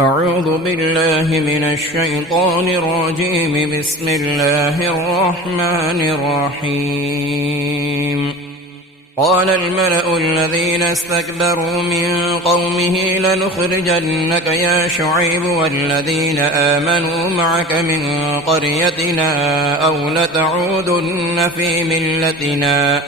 أعوذ بالله من الشيطان الرجيم. بسم الله الرحمن الرحيم. قال الملأ الذين استكبروا من قومه لنخرجنك يا شعيب والذين آمنوا معك من قريتنا أو لتعودن في ملتنا.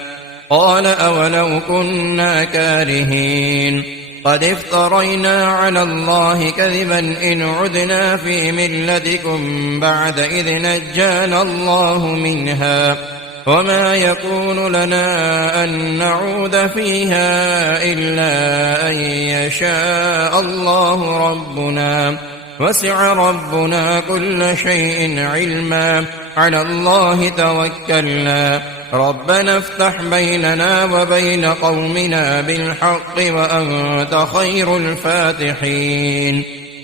قال أولو كنا كارهين قد افترينا على الله كذبا إن عدنا في ملتكم بعد إذ نجانا الله منها وما يكون لنا أن نعود فيها إلا أن يشاء الله ربنا وسع ربنا كل شيء علما على الله توكلنا ربنا افتح بيننا وبين قومنا بالحق وأنت خير الفاتحين.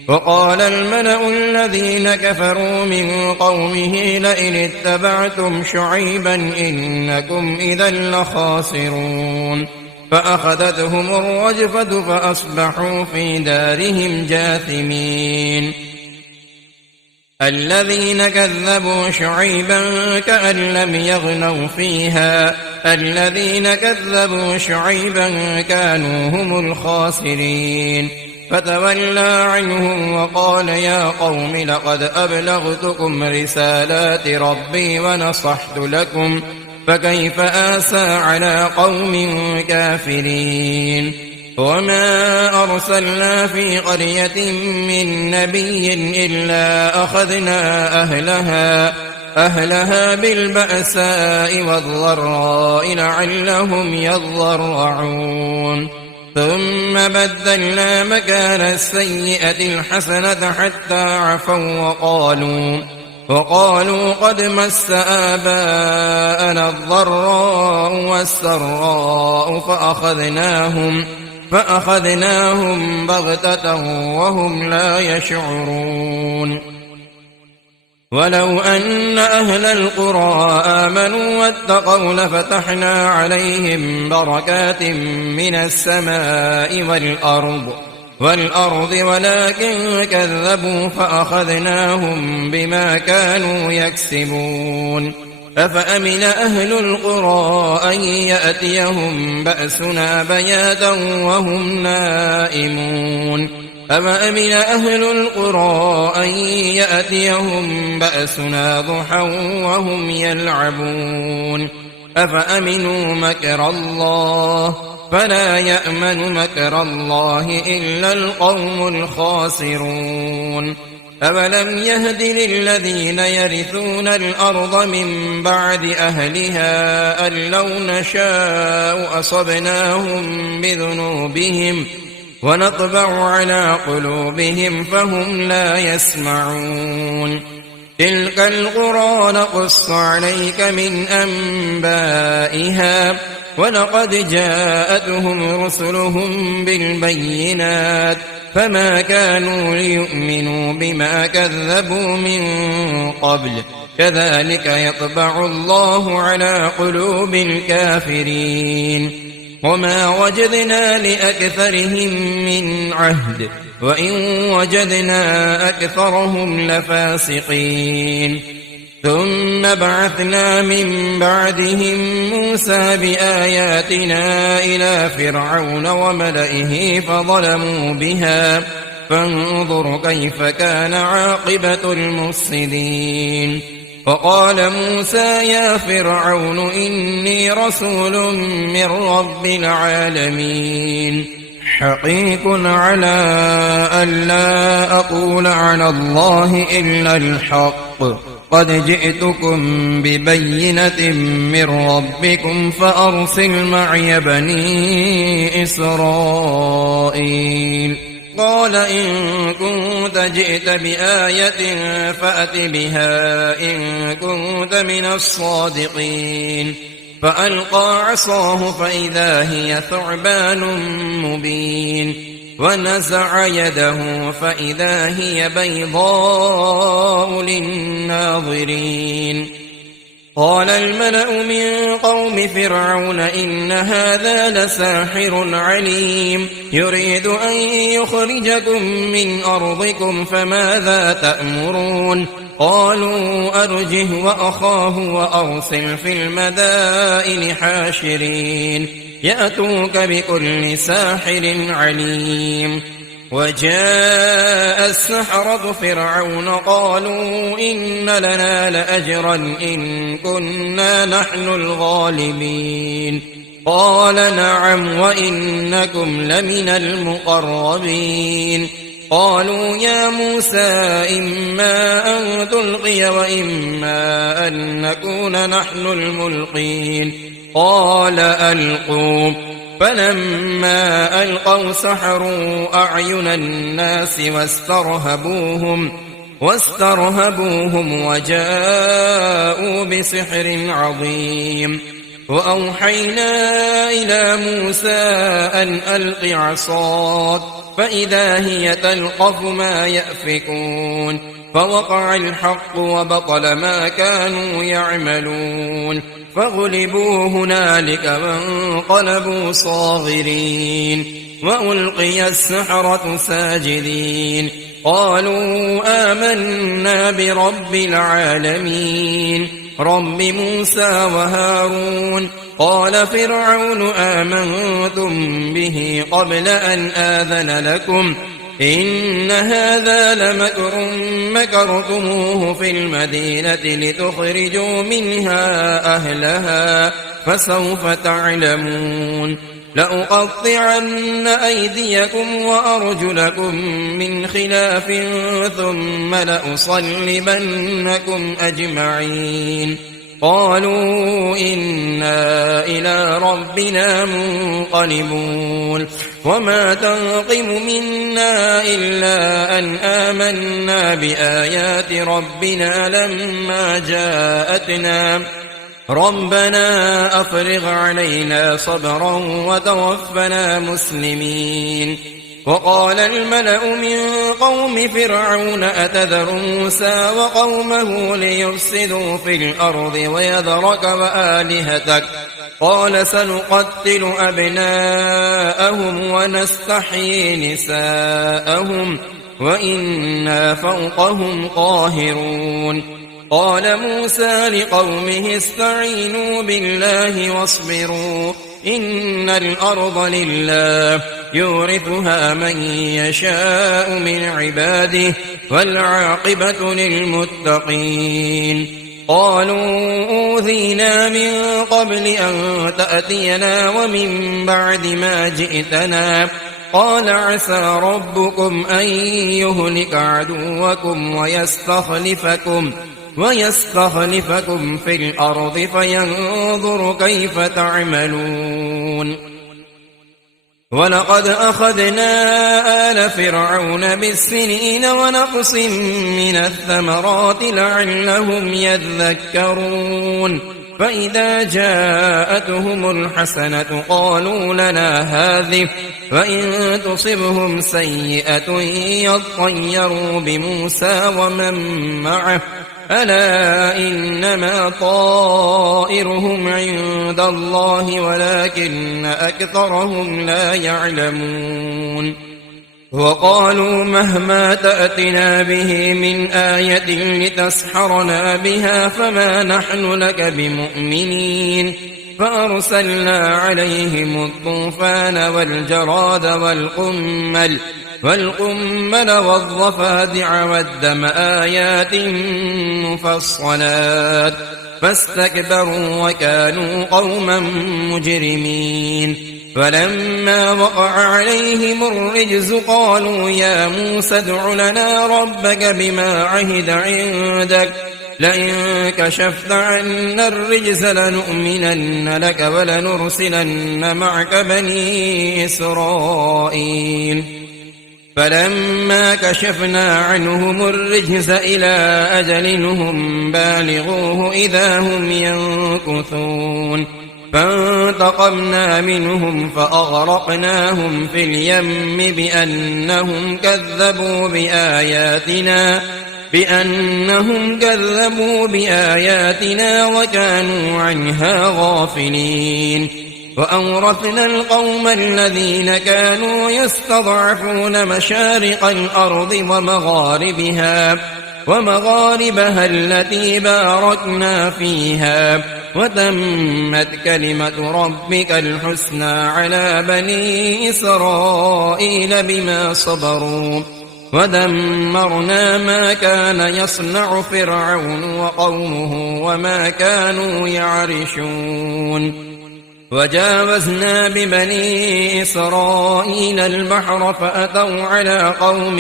وقال الملأ الذين كفروا من قومه لئن اتبعتم شعيبا إنكم إذا لخاسرون. فأخذتهم الرجفة فأصبحوا في دارهم جاثمين. الذين كذبوا شعيبا كأن لم يغنوا فيها الذين كذبوا شعيبا كانوا هم الخاسرين. فتولى عنهم وقال يا قوم لقد أبلغتكم رسالات ربي ونصحت لكم فكيف آسى على قوم كافرين. وما أرسلنا في قرية من نبي إلا أخذنا أهلها بالبأساء والضراء لعلهم يضرعون. ثم بدلنا مكان السيئة الحسنة حتى عفوا وقالوا قد مس آباءنا الضراء والسراء فأخذناهم بغتة وهم لا يشعرون. ولو أن أهل القرى آمنوا واتقوا لفتحنا عليهم بركات من السماء والأرض ولكن كذبوا فأخذناهم بما كانوا يكسبون. أفأمن أهل القرى أن يأتيهم بأسنا بياتا وهم نائمون أفأمن أهل القرى أن يأتيهم بأسنا ضحى وهم يلعبون أفأمنوا مكر الله فلا يأمن مكر الله إلا القوم الخاسرون. أولم يهد للذين يرثون الأرض من بعد أهلها أن لو نشاء أصبناهم بذنوبهم ونطبع على قلوبهم فهم لا يسمعون. تلك القرى نقص عليك من أنبائها ولقد جاءتهم رسلهم بالبينات فما كانوا ليؤمنوا بما كذبوا من قبل كذلك يطبع الله على قلوب الكافرين. وما وجدنا لأكثرهم من عهد وإن وجدنا أكثرهم لفاسقين. ثم بعثنا من بعدهم موسى بآياتنا إلى فرعون وملئه فظلموا بها فانظر كيف كان عاقبة المفسدين. وقال موسى يا فرعون إني رسول من رب العالمين حقيق على ألا أقول على الله إلا الحق قد جئتكم ببينة من ربكم فأرسل معي بني إسرائيل. قال إن كنت جئت بآية فأت بها إن كنت من الصادقين. فألقى عصاه فإذا هي ثعبان مبين ونزع يده فإذا هي بيضاء للناظرين. قال الملأ من قوم فرعون إن هذا لساحر عليم يريد أن يخرجكم من أرضكم فماذا تأمرون قالوا أرجه وأخاه وأرسل في المدائن حاشرين يأتوك بكل ساحر عليم وجاء السحرة فرعون قالوا إن لنا لأجرا إن كنا نحن الغالبين قال نعم وإنكم لمن المقربين قالوا يا موسى إما أن تلقي وإما أن نكون نحن الملقين قال ألقوا فلما ألقوا سحروا أعين الناس واسترهبوهم وجاءوا بسحر عظيم وأوحينا إلى موسى أن ألق عصاك فإذا هي تلقف ما يأفكون فوقع الحق وبطل ما كانوا يعملون فغلبوا هنالك وانقلبوا صاغرين وألقي السحرة ساجدين قالوا آمنا برب العالمين رب موسى وهارون قال فرعون آمنتم به قبل أن آذن لكم إن هذا لمكر مكرتموه في المدينة لتخرجوا منها أهلها فسوف تعلمون لأقطعن أيديكم وأرجلكم من خلاف ثم لأصلبنكم أجمعين قالوا إنا إلى ربنا منقلبون وما تنقم منا إلا أن آمنا بآيات ربنا لما جاءتنا ربنا أفرغ علينا صبرا وتوفنا مسلمين وقال الملأ من قوم فرعون أتذر موسى وقومه ليفسدوا في الأرض ويذرك وآلهتك قال سنقتل أبناءهم ونستحيي نساءهم وإنا فوقهم قاهرون قال موسى لقومه استعينوا بالله واصبروا إن الأرض لله يورثها من يشاء من عباده والعاقبة للمتقين قالوا أوذينا من قبل أن تأتينا ومن بعد ما جئتنا قال عسى ربكم أن يهلك عدوكم ويستخلفكم في الأرض فينظر كيف تعملون ولقد أخذنا آل فرعون بالسنين ونقص من الثمرات لعلهم يذكرون فإذا جاءتهم الحسنة قالوا لنا هذه وإن تصبهم سيئة يطيروا بموسى ومن معه ألا إنما طائرهم عند الله ولكن أكثرهم لا يعلمون وقالوا مهما تأتنا به من آية لتسحرنا بها فما نحن لك بمؤمنين فأرسلنا عليهم الطوفان والجراد والقمل والضفادع والدم آيات مفصلات فاستكبروا وكانوا قوما مجرمين فلما وقع عليهم الرجز قالوا يا موسى ادع لنا ربك بما عهد عندك لئن كشفت عنا الرجز لنؤمنن لك ولنرسلن معك بني إسرائيل فلما كشفنا عنهم الرجز إلى أجل هم بالغوه إذا هم ينكثون فانتقمنا منهم فأغرقناهم في اليم بأنهم كذبوا بآياتنا بأنهم كذبوا بآياتنا وكانوا عنها غافلين. وأورثنا القوم الذين كانوا يستضعفون مشارق الأرض ومغاربها التي باركنا فيها، وتمت كلمة ربك الحسنى على بني إسرائيل بما صبروا، ودمرنا ما كان يصنع فرعون وقومه وما كانوا يعرشون. وجاوزنا ببني إسرائيل البحر فأتوا على قوم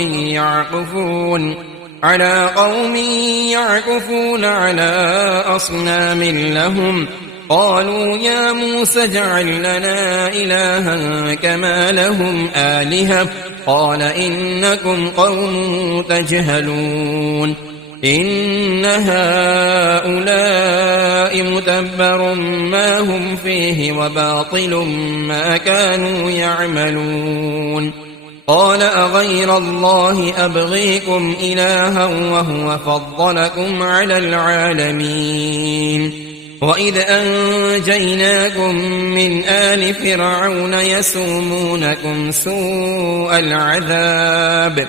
يعكفون على أصنام لهم، قالوا يا موسى اجعل لنا إلها كما لهم آلهة، قال إنكم قوم تجهلون. إن هؤلاء متبر ما هم فيه وباطل ما كانوا يعملون. قال أغير الله أبغيكم إلها وهو فضلكم على العالمين. وإذ أنجيناكم من آل فرعون يسومونكم سوء العذاب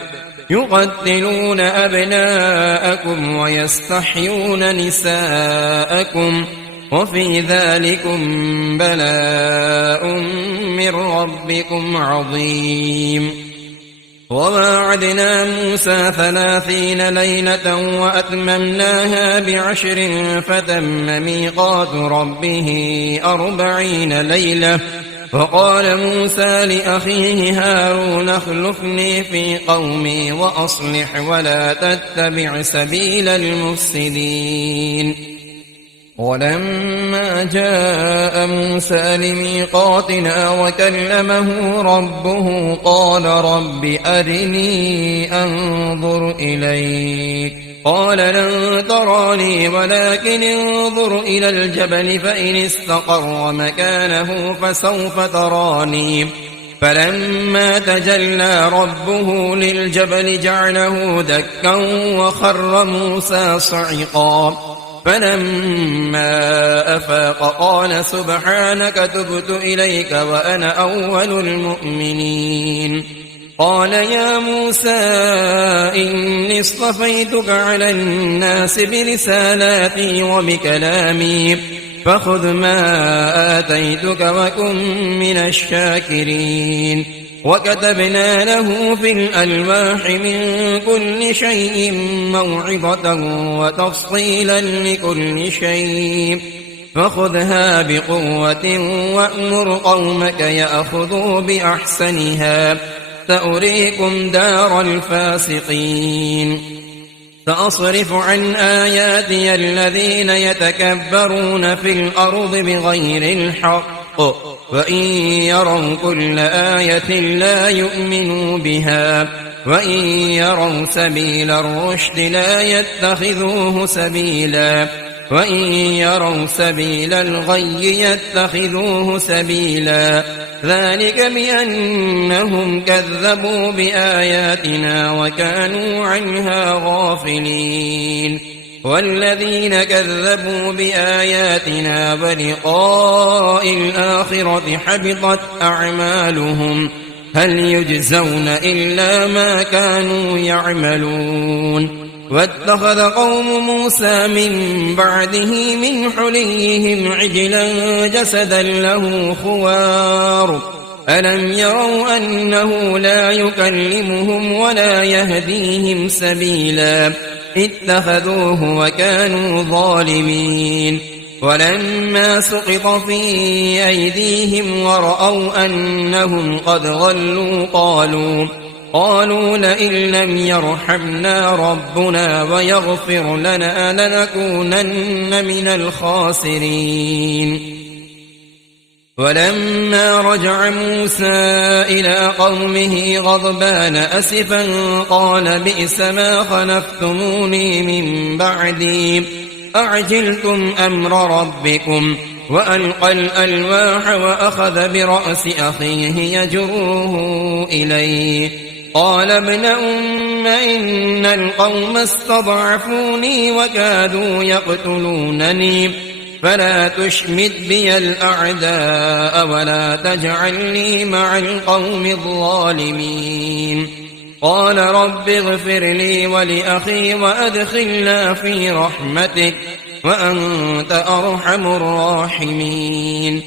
يقتلون أبناءكم ويستحيون نساءكم وفي ذلكم بلاء من ربكم عظيم. وواعدنا موسى 30 ليلة وأتممناها ب10 فتم ميقات ربه 40 ليلة. وقال موسى لأخيه هارون اخلفني في قومي وأصلح ولا تتبع سبيل المفسدين. ولما جاء موسى لميقاتنا وكلمه ربه قال رب أرني أنظر إليك، قال لن تراني ولكن انظر إلى الجبل فإن استقر مكانه فسوف تراني. فلما تجلى ربه للجبل جعله دكا وخر موسى صعقا. فلما أفاق قال سبحانك تبت إليك وأنا أول المؤمنين. قال يا موسى إني اصطفيتك على الناس برسالاتي وبكلامي فخذ ما آتيتك وكن من الشاكرين. وكتبنا له في الألواح من كل شيء موعظة وتفصيلا لكل شيء فخذها بقوة وأمر قومك يأخذوا بأحسنها سأريكم دار الفاسقين. سأصرف عن آياتي الذين يتكبرون في الأرض بغير الحق وإن يروا كل آية لا يؤمنوا بها وإن يروا سبيل الرشد لا يتخذوه سبيلا وإن يروا سبيل الغي يتخذوه سبيلا. ذلك بأنهم كذبوا بآياتنا وكانوا عنها غافلين. والذين كذبوا بآياتنا ولقاء الآخرة حبطت أعمالهم هل يجزون إلا ما كانوا يعملون. واتخذ قوم موسى من بعده من حليهم عجلا جسدا له خوار ألم يروا أنه لا يكلمهم ولا يهديهم سبيلا اتخذوه وكانوا ظالمين. ولما سقط في أيديهم ورأوا أنهم قد ضلوا قالوا لئن لم يرحمنا ربنا ويغفر لنا لنكونن من الخاسرين. ولما رجع موسى إلى قومه غضبان أسفا قال بئس ما خلفتموني من بعدي أعجلتم أمر ربكم. وألقى الألواح وأخذ برأس أخيه يجره إليه قال ابن أم إن القوم استضعفوني وكادوا يقتلونني فلا تشمت بي الأعداء ولا تجعلني مع القوم الظالمين قال رب اغفر لي ولأخي وأدخلنا في رحمتك وأنت أرحم الراحمين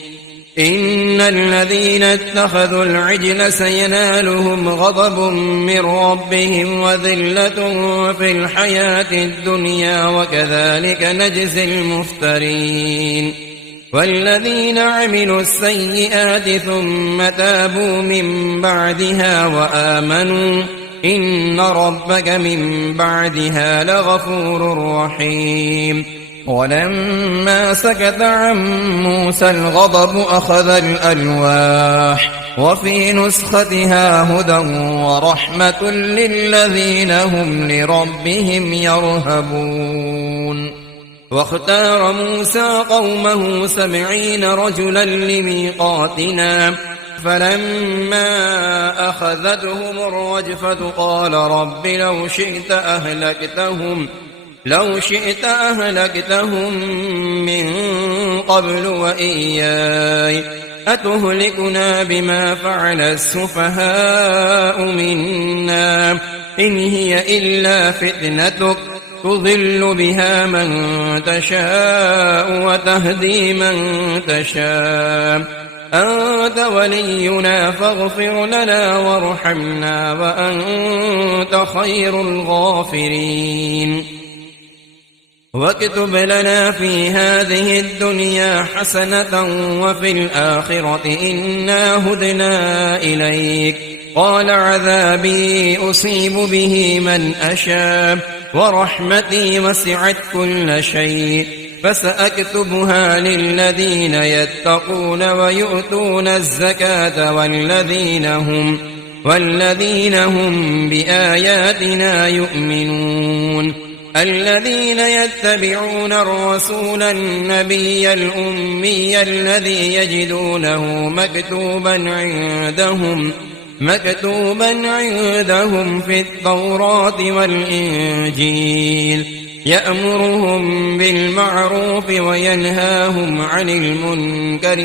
إن الذين اتخذوا العجل سينالهم غضب من ربهم وذلة في الحياة الدنيا وكذلك نجزي المفترين والذين عملوا السيئات ثم تابوا من بعدها وآمنوا إن ربك من بعدها لغفور رحيم ولما سكت عن موسى الغضب أخذ الألواح وفي نسختها هدى ورحمة للذين هم لربهم يرهبون واختار موسى قومه 70 رجلا لميقاتنا فلما أخذتهم الرجفة قال رب لو شئت أهلكتهم من قبل وإياي أتهلكنا بما فعل السفهاء منا إن هي إلا فتنتك تضل بها من تشاء وتهدي من تشاء أنت ولينا فاغفر لنا وارحمنا وأنت خير الغافرين واكتب لنا في هذه الدنيا حسنة وفي الآخرة إنا هدنا إليك قال عذابي أصيب به من أشاء ورحمتي وسعت كل شيء فسأكتبها للذين يتقون ويؤتون الزكاة والذين هم بآياتنا يؤمنون الذين يتبعون الرسول النبي الأمي الذي يجدونه مكتوبا عندهم في التوراة والإنجيل يأمرهم بالمعروف وينهاهم عن المنكر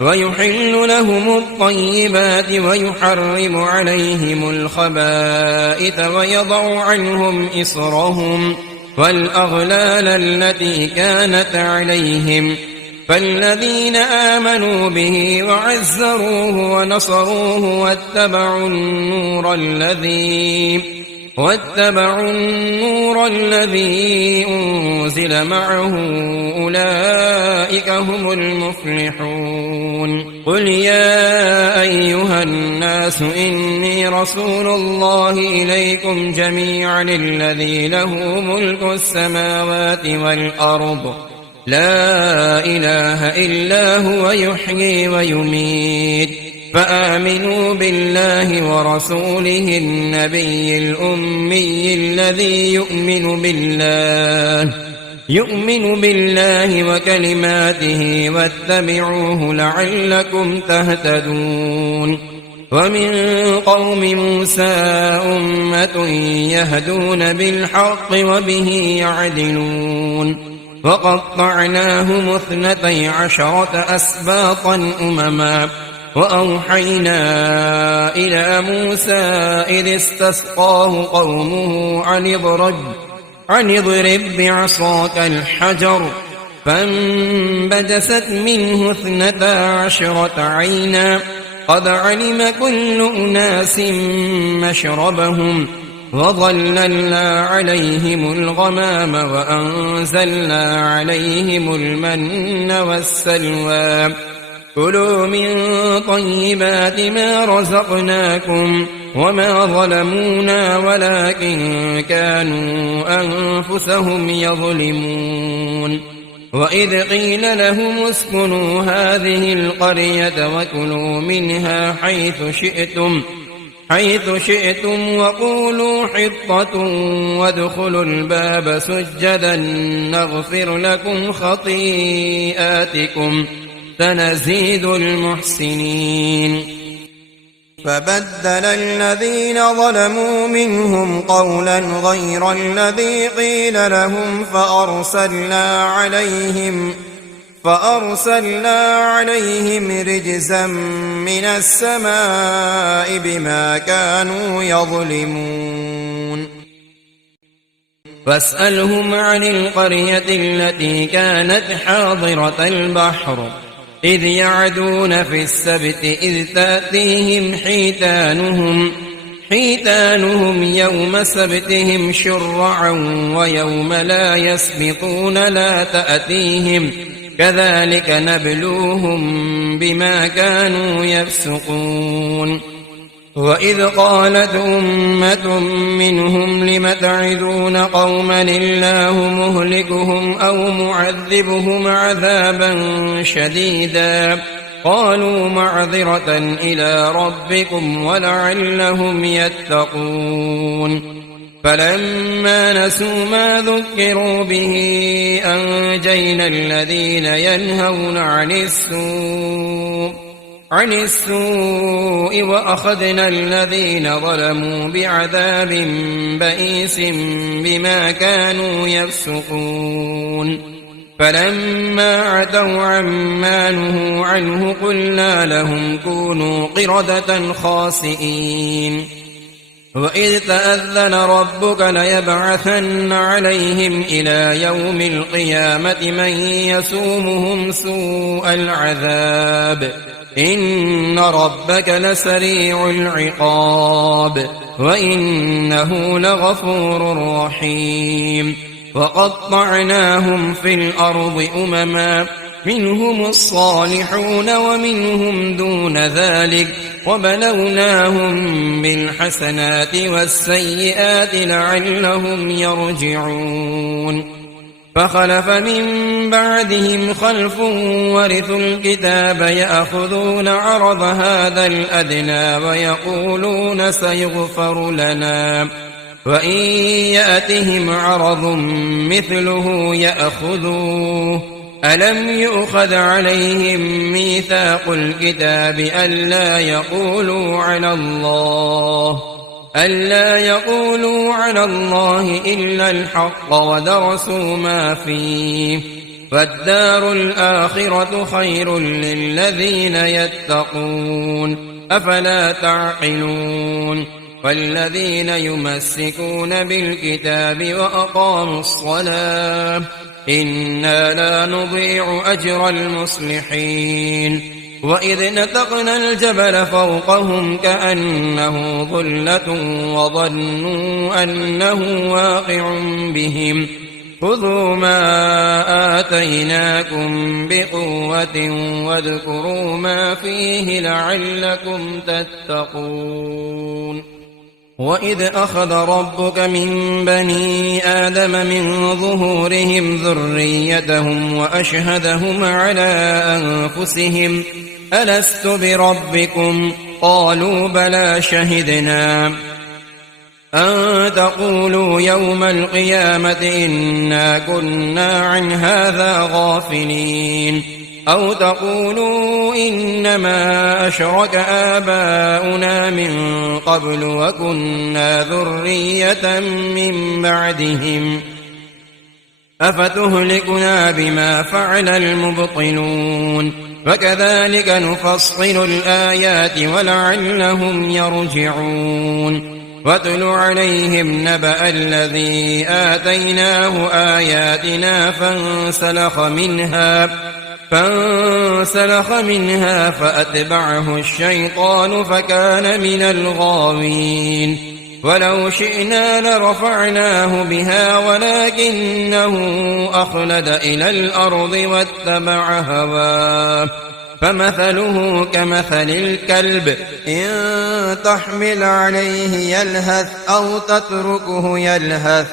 ويحل لهم الطيبات ويحرم عليهم الخبائث ويضع عنهم إصرهم والأغلال التي كانت عليهم فالذين آمنوا به وعزروه ونصروه واتبعوا النور الذي أنزل معه أولئك هم المفلحون قل يا أيها الناس إني رسول الله إليكم جميعا الذي له ملك السماوات والأرض لا إله إلا هو يحيي ويميت فآمنوا بالله ورسوله النبي الأمي الذي يؤمن بالله وكلماته واتبعوه لعلكم تهتدون ومن قوم موسى أمة يهدون بالحق وبه يعدلون وقطعناهم 12 أسباطا أمما وأوحينا إلى موسى إذ استسقاه قومه أن اضرب بعصاك الحجر فانبجست منه 12 عينا قد علم كل أناس مشربهم وظللنا عليهم الغمام وأنزلنا عليهم المن والسلوى كلوا من طيبات ما رزقناكم وما ظلمونا ولكن كانوا أنفسهم يظلمون وإذ قيل لهم اسكنوا هذه القرية وكلوا منها حيث شئتم وقولوا حطة وادخلوا الباب سجدا نغفر لكم خطيئاتكم سنزيد المحسنين فبدل الذين ظلموا منهم قولا غير الذي قيل لهم فأرسلنا عليهم رجزا من السماء بما كانوا يظلمون فاسألهم عن القرية التي كانت حاضرة البحر إذ يعدون في السبت إذ تأتيهم حيتانهم يوم سبتهم شرعا ويوم لا يسبطون لا تأتيهم كذلك نبلوهم بما كانوا يفسقون وإذ قالت أمة منهم لم تعظون قوما الله مهلكهم أو معذبهم عذابا شديدا قالوا معذرة إلى ربكم ولعلهم يتقون فلما نسوا ما ذكروا به أنجينا الذين ينهون عن السوء وأخذنا الذين ظلموا بعذاب بئيس بما كانوا يفسقون فلما عتوا عما نهوا عنه قلنا لهم كونوا قردة خاسئين وإذ تأذن ربك ليبعثن عليهم إلى يوم القيامة من يسومهم سوء العذاب إن ربك لسريع العقاب وإنه لغفور رحيم وقطعناهم في الأرض أمما منهم الصالحون ومنهم دون ذلك وبلوناهم بالحسنات والسيئات لعلهم يرجعون فخلف من بعدهم خلف ورثوا الكتاب يأخذون عرض هذا الأدنى ويقولون سيغفر لنا وإن يأتهم عرض مثله يأخذوه ألم يؤخذ عليهم ميثاق الكتاب ألا يقولوا على الله إلا الحق ودرسوا ما فيه فالدار الآخرة خير للذين يتقون أفلا تعقلون والذين يمسكون بالكتاب وأقاموا الصلاة إنا لا نضيع أجر المصلحين وإذ نتقنا الجبل فوقهم كأنه ظلة وظنوا أنه واقع بهم خذوا ما آتيناكم بقوة واذكروا ما فيه لعلكم تتقون وإذ أخذ ربك من بني آدم من ظهورهم ذريتهم وأشهدهم على أنفسهم ألست بربكم قالوا بلى شهدنا أن تقولوا يوم القيامة إنا كنا عن هذا غافلين أو تقولوا إنما أشرك آباؤنا من قبل وكنا ذرية من بعدهم أفتهلكنا بما فعل المبطلون فكذلك نفصل الآيات ولعلهم يرجعون واتل عليهم نبأ الذي آتيناه آياتنا فانسلخ منها فأتبعه الشيطان فكان من الغاوين ولو شئنا لرفعناه بها ولكنه أخلد إلى الأرض واتبع هواه فمثله كمثل الكلب إن تحمل عليه يلهث أو تتركه يلهث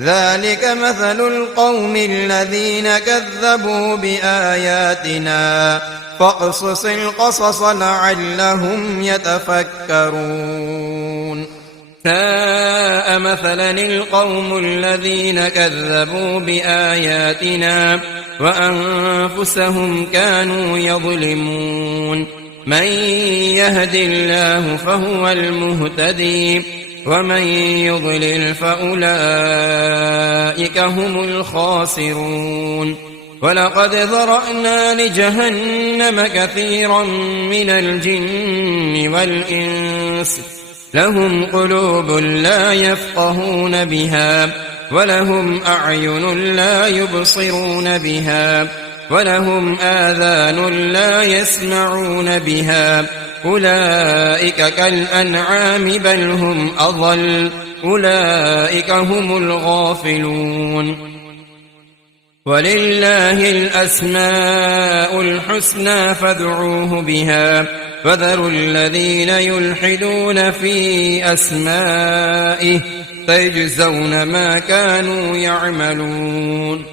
ذلك مثل القوم الذين كذبوا بآياتنا فاقصص القصص لعلهم يتفكرون ساء مثلا القوم الذين كذبوا بآياتنا وأنفسهم كانوا يظلمون من يهد الله فهو المهتدي ومن يضلل فأولئك هم الخاسرون ولقد ذرأنا لجهنم كثيرا من الجن والإنس لهم قلوب لا يفقهون بها ولهم أعين لا يبصرون بها ولهم آذان لا يسمعون بها أولئك كالأنعام بل هم أضل أولئك هم الغافلون ولله الأسماء الحسنى فادعوه بها وذروا الذين يلحدون في أسمائه سيجزون ما كانوا يعملون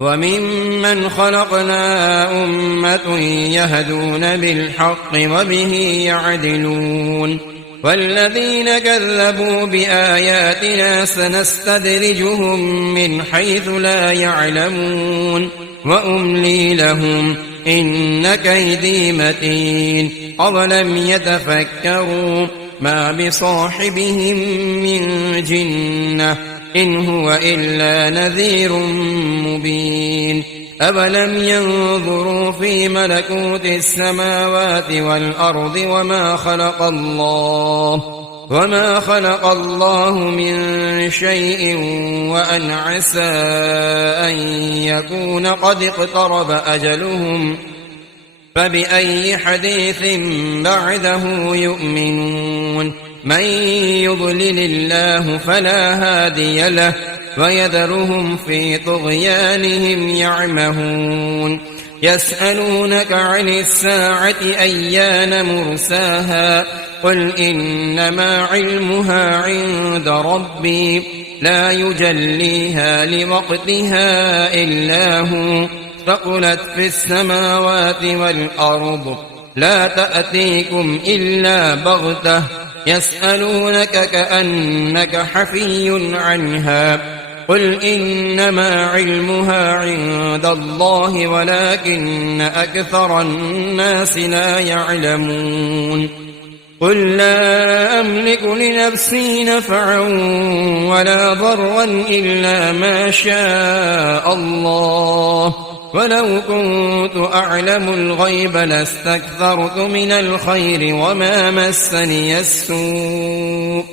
وممن خلقنا أمة يهدون بالحق وبه يعدلون والذين كذبوا بآياتنا سنستدرجهم من حيث لا يعلمون وأملي لهم إن كيدي متين أولم يتفكروا ما بصاحبهم من جنة إن هو إلا نذير مبين أولم ينظروا في ملكوت السماوات والأرض وما خلق الله من شيء وأن عسى أن يكون قد اقترب أجلهم فبأي حديث بعده يؤمنون من يضلل الله فلا هادي له ويذرهم في طغيانهم يعمهون يسألونك عن الساعة أيان مرساها قل إنما علمها عند ربي لا يجليها لوقتها إلا هو ثقلت في السماوات والأرض لا تأتيكم إلا بغتة يسألونك كأنك حفي عنها قل إنما علمها عند الله ولكن أكثر الناس لا يعلمون قل لا أملك لنفسي نفعا ولا ضرا إلا ما شاء الله ولو كنت أعلم الغيب لاستكثرت من الخير وما مسني السوء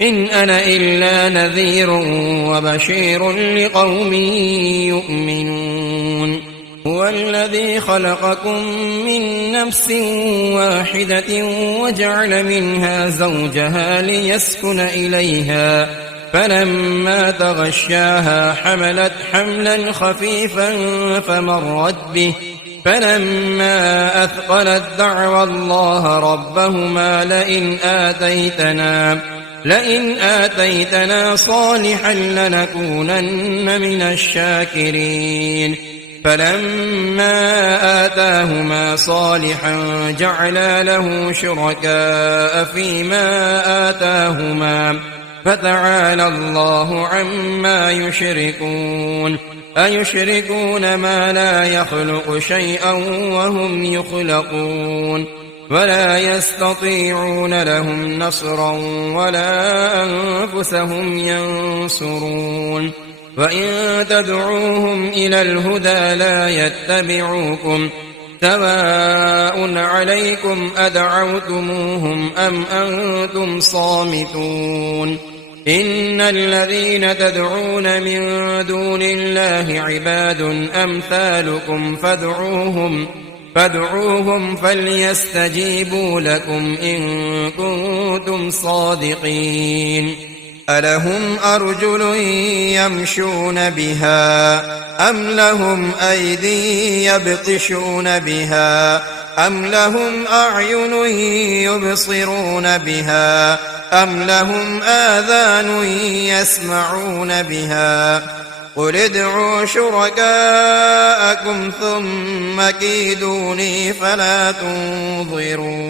إن أنا إلا نذير وبشير لقوم يؤمنون هو الذي خلقكم من نفس واحدة وجعل منها زوجها ليسكن إليها فلما تغشاها حملت حملا خفيفا فمرت به فلما أثقلت دعوى الله ربهما لئن آتيتنا صالحا لنكونن من الشاكرين فلما آتاهما صالحا جعلا له شركاء فيما آتاهما فتعالى الله عما يشركون أيشركون ما لا يخلق شيئا وهم يخلقون ولا يستطيعون لهم نصرا ولا أنفسهم ينصرون وإن تدعوهم إلى الهدى لا يتبعوكم سواء عليكم أدعوتموهم أم أنتم صامتون إن الذين تدعون من دون الله عباد أمثالكم فادعوهم فليستجيبوا لكم إن كنتم صادقين ألهم أرجل يمشون بها أم لهم أيدي يبطشون بها أم لهم أعين يبصرون بها أم لهم آذان يسمعون بها قل ادعوا شركاءكم ثم كيدوني فلا تنظرون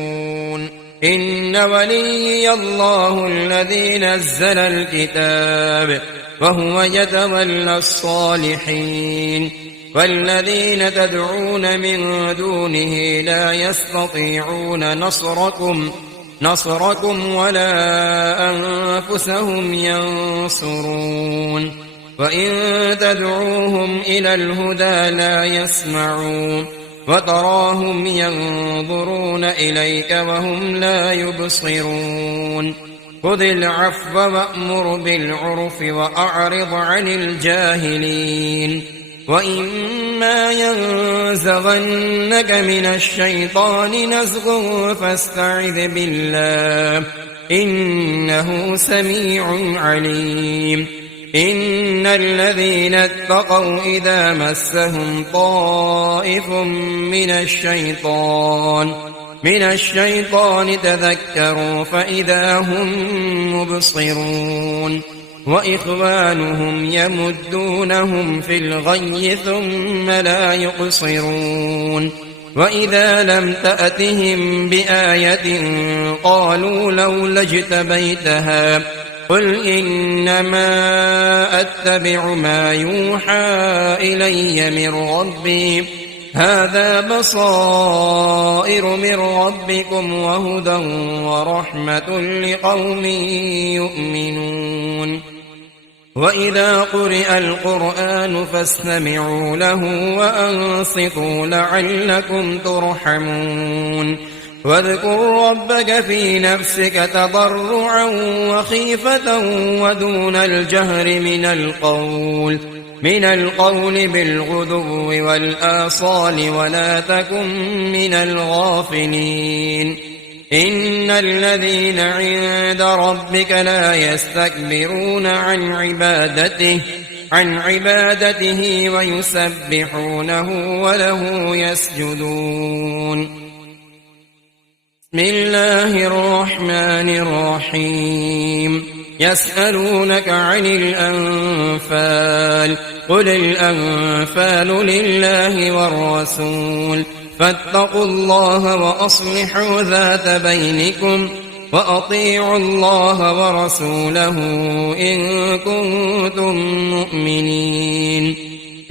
إن وليي الله الذي نزل الكتاب وهو يتولى الصالحين والذين تدعون من دونه لا يستطيعون نصركم ولا أنفسهم ينصرون وإن تدعوهم إلى الهدى لا يسمعون وتراهم ينظرون إليك وهم لا يبصرون خذ العفو وأمر بالعرف وأعرض عن الجاهلين وإما ينزغنك من الشيطان نزغ فاستعذ بالله إنه سميع عليم إن الذين اتقوا إذا مسهم طائف من الشيطان تذكروا فإذا هم مبصرون وإخوانهم يمدونهم في الغي ثم لا يقصرون وإذا لم تأتهم بآية قالوا لولا اجتبيتها قل إنما أتبع ما يوحى إلي من ربي هذا بصائر من ربكم وهدى ورحمة لقوم يؤمنون وإذا قرئ القرآن فاستمعوا له وأنصتوا لعلكم ترحمون واذكر ربك في نفسك تضرعا وخيفة ودون الجهر من القول بالغدو والآصال ولا تكن من الغافلين إن الذين عند ربك لا يستكبرون عن عبادته ويسبحونه وله يسجدون بسم الله الرحمن الرحيم يسألونك عن الأنفال قل الأنفال لله والرسول فاتقوا الله وأصلحوا ذات بينكم وأطيعوا الله ورسوله إن كنتم مؤمنين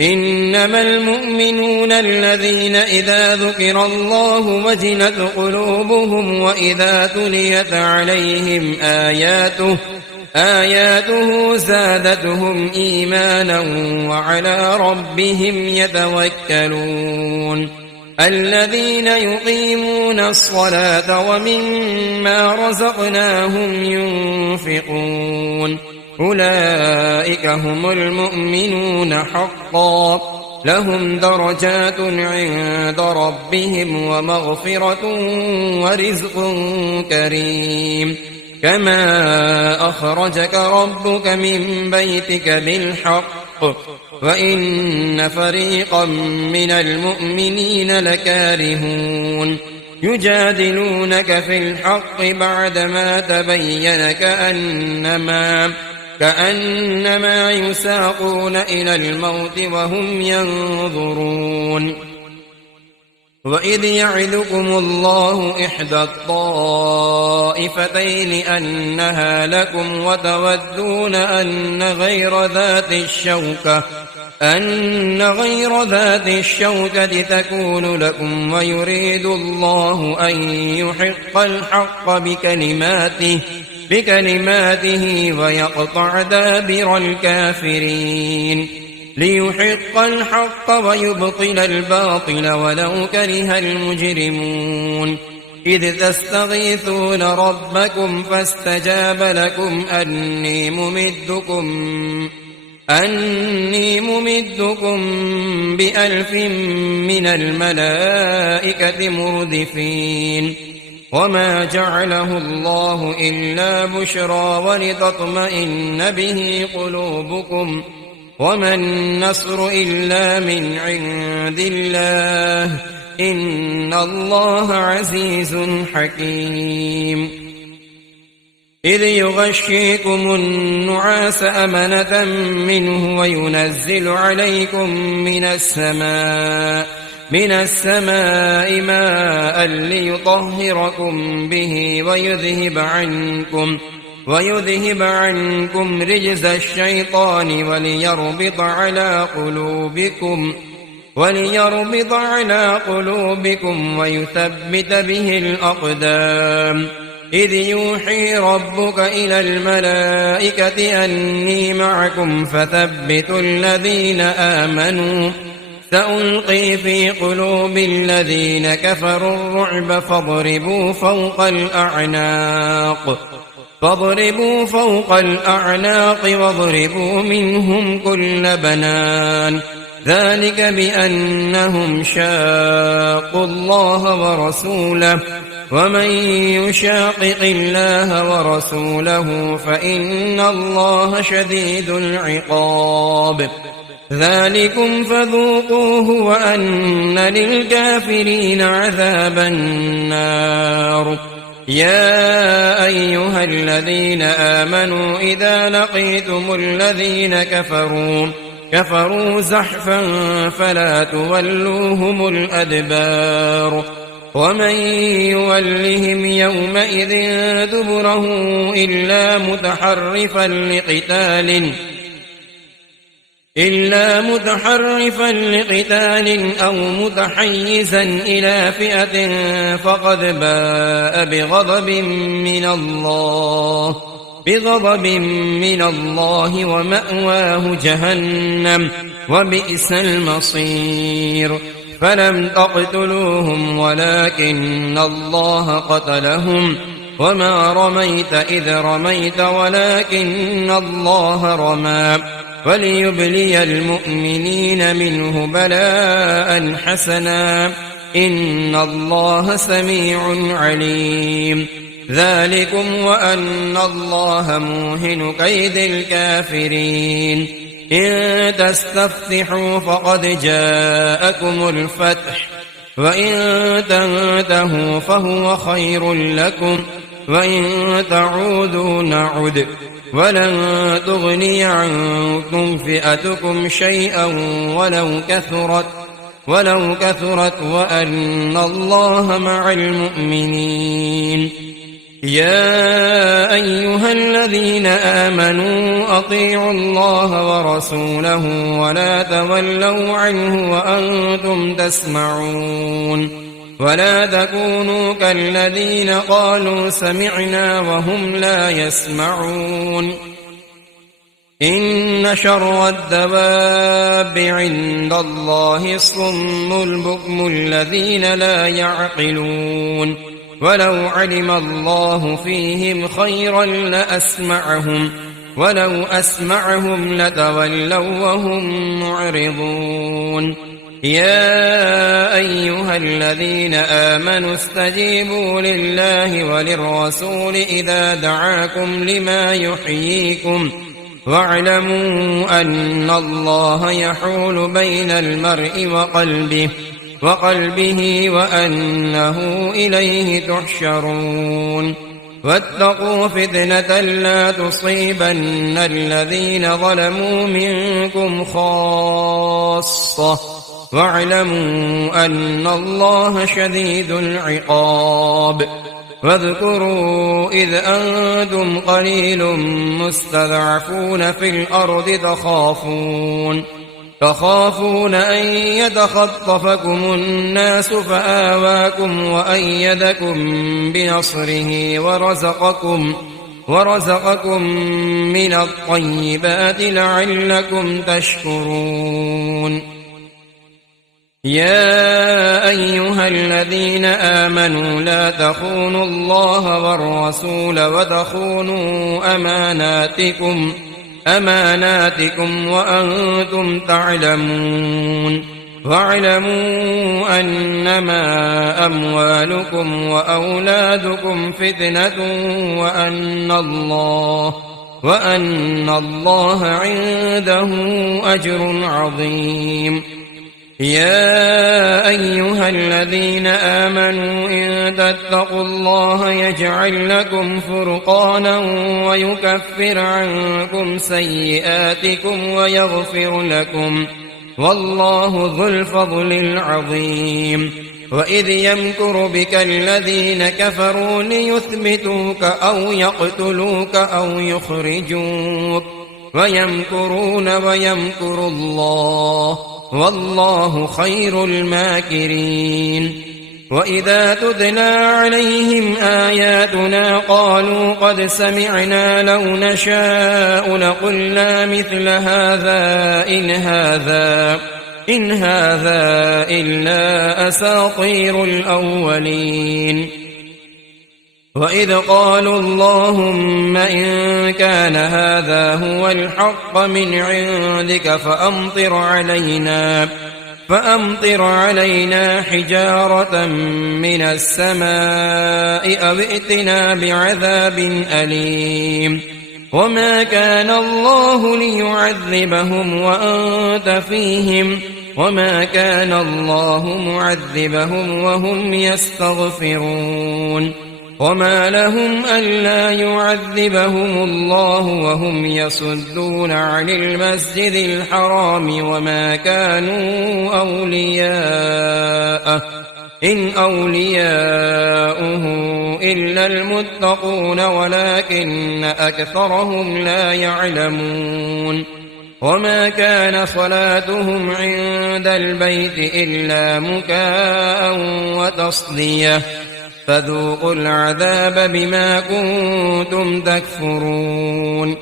إنما المؤمنون الذين إذا ذكر الله وجلت قلوبهم وإذا تليت عليهم آياته زادتهم إيمانا وعلى ربهم يتوكلون الذين يقيمون الصلاة ومما رزقناهم ينفقون أولئك هم المؤمنون حقا لهم درجات عند ربهم ومغفرة ورزق كريم كما أخرجك ربك من بيتك بالحق وإن فريقا من المؤمنين لكارهون يجادلونك في الحق بعدما تبين كأنما يساقون إلى الموت وهم ينظرون وإذ يعدكم الله إحدى الطائفتين أنها لكم وتودون أن غير ذات الشوكة تكون لكم ويريد الله أن يحق الحق بكلماته ويقطع دابر الكافرين ليحق الحق ويبطل الباطل ولو كره المجرمون إذ تستغيثون ربكم فاستجاب لكم أني ممدكم ب1000 من الملائكة مردفين وما جعله الله إلا بشرى ولتطمئن به قلوبكم وما النصر إلا من عند الله إن الله عزيز حكيم إذ يغشيكم النعاس أمنة منه وينزل عليكم من السماء ماء ليطهركم به ويذهب عنكم رجز الشيطان وليربط على قلوبكم وليربط على قلوبكم ويثبت به الأقدام إذ يوحي ربك إلى الملائكة أني معكم فثبتوا الذين آمنوا سألقي في قلوب الذين كفروا الرعب فاضربوا فوق الأعناق واضربوا منهم كل بنان ذلك بأنهم شاقوا الله ورسوله ومن يشاقق الله ورسوله فإن الله شديد العقاب ذلكم فذوقوه وأن للكافرين عذاب النار يا أيها الذين آمنوا إذا لقيتم الذين كفروا زحفا فلا تولوهم الأدبار ومن يولهم يومئذ دبره إلا متحرفا لقتال أو متحيزا إلى فئة فقد باء بغضب من الله ومأواه جهنم وبئس المصير فلم تقتلوهم ولكن الله قتلهم وما رميت إذ رميت ولكن الله رمى وليبلي المؤمنين منه بلاء حسنا إن الله سميع عليم ذلكم وأن الله موهن كيد الكافرين إن تستفتحوا فقد جاءكم الفتح وإن تنتهوا فهو خير لكم وإن تعودوا نعد ولن تغني عنكم فئتكم شيئا ولو كثرت وأن الله مع المؤمنين يا أيها الذين آمنوا أطيعوا الله ورسوله ولا تولوا عنه وأنتم تسمعون ولا تكونوا كالذين قالوا سمعنا وهم لا يسمعون إن شر الدواب عند الله الصم البكم الذين لا يعقلون ولو علم الله فيهم خيرا ولو أسمعهم لتولوا وهم معرضون يا أيها الذين آمنوا استجيبوا لله وللرسول إذا دعاكم لما يحييكم واعلموا أن الله يحول بين المرء وقلبه وأنه إليه تحشرون واتقوا فتنة لا تصيبن الذين ظلموا منكم خاصة واعلموا أن الله شديد العقاب واذكروا إذ أنتم قليل مستضعفون في الأرض تخافون أن يتخطفكم الناس فآواكم وأيدكم بنصره ورزقكم من الطيبات لعلكم تشكرون يا أيها الذين آمنوا لا تخونوا الله والرسول وتخونوا أماناتكم وأنتم تعلمون واعلموا أنما أموالكم وأولادكم فتنة وأن الله عنده أجر عظيم يا أيها الذين آمنوا إن تتقوا الله يجعل لكم فرقانا ويكفر عنكم سيئاتكم ويغفر لكم والله ذو الفضل العظيم وإذ يمكر بك الذين كفروا ليثبتوك أو يقتلوك أو يخرجوك ويمكرون ويمكر الله والله خير الماكرين. وإذا تتلى عليهم آياتنا قالوا قد سمعنا لو نشاء لقلنا مثل هذا إن هذا إلا أساطير الأولين. وإذ قالوا اللهم إن كان هذا هو الحق من عندك فأمطر علينا حجارة من السماء أو ائتنا بعذاب أليم. وما كان الله ليعذبهم وأنت فيهم وما كان الله معذبهم وهم يستغفرون. وما لهم ألا يعذبهم الله وهم يصدون عن المسجد الحرام وما كانوا أولياءه إن أولياؤه إلا المتقون ولكن أكثرهم لا يعلمون. وما كان صلاتهم عند البيت إلا مكاء وتصدية فذوقوا العذاب بما كنتم تكفرون.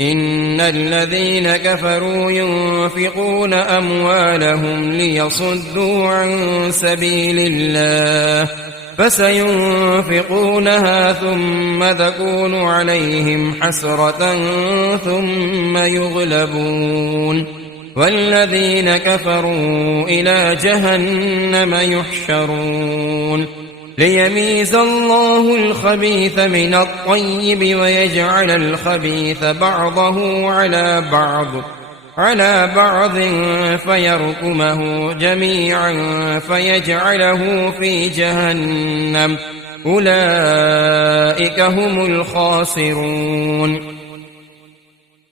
إن الذين كفروا ينفقون أموالهم ليصدوا عن سبيل الله فسينفقونها ثم تكون عليهم حسرة ثم يغلبون والذين كفروا إلى جهنم يحشرون ليميز الله الخبيث من الطيب ويجعل الخبيث بعضه على بعض فيركمه جميعا فيجعله في جهنم أولئك هم الخاسرون.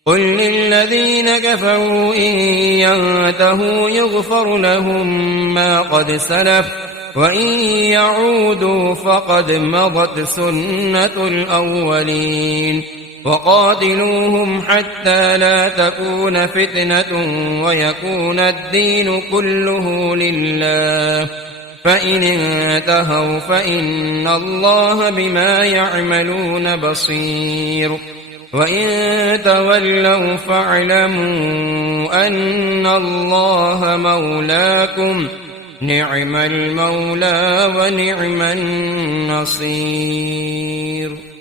قل للذين كفروا إن ينتهوا يغفر لهم ما قد سلف وإن يعودوا فقد مضت سنة الأولين. وقاتلوهم حتى لا تكون فتنة ويكون الدين كله لله فإن انتهوا فإن الله بما يعملون بصير. وإن تولوا فاعلموا أن الله مولاكم نعم المولى ونعم النصير.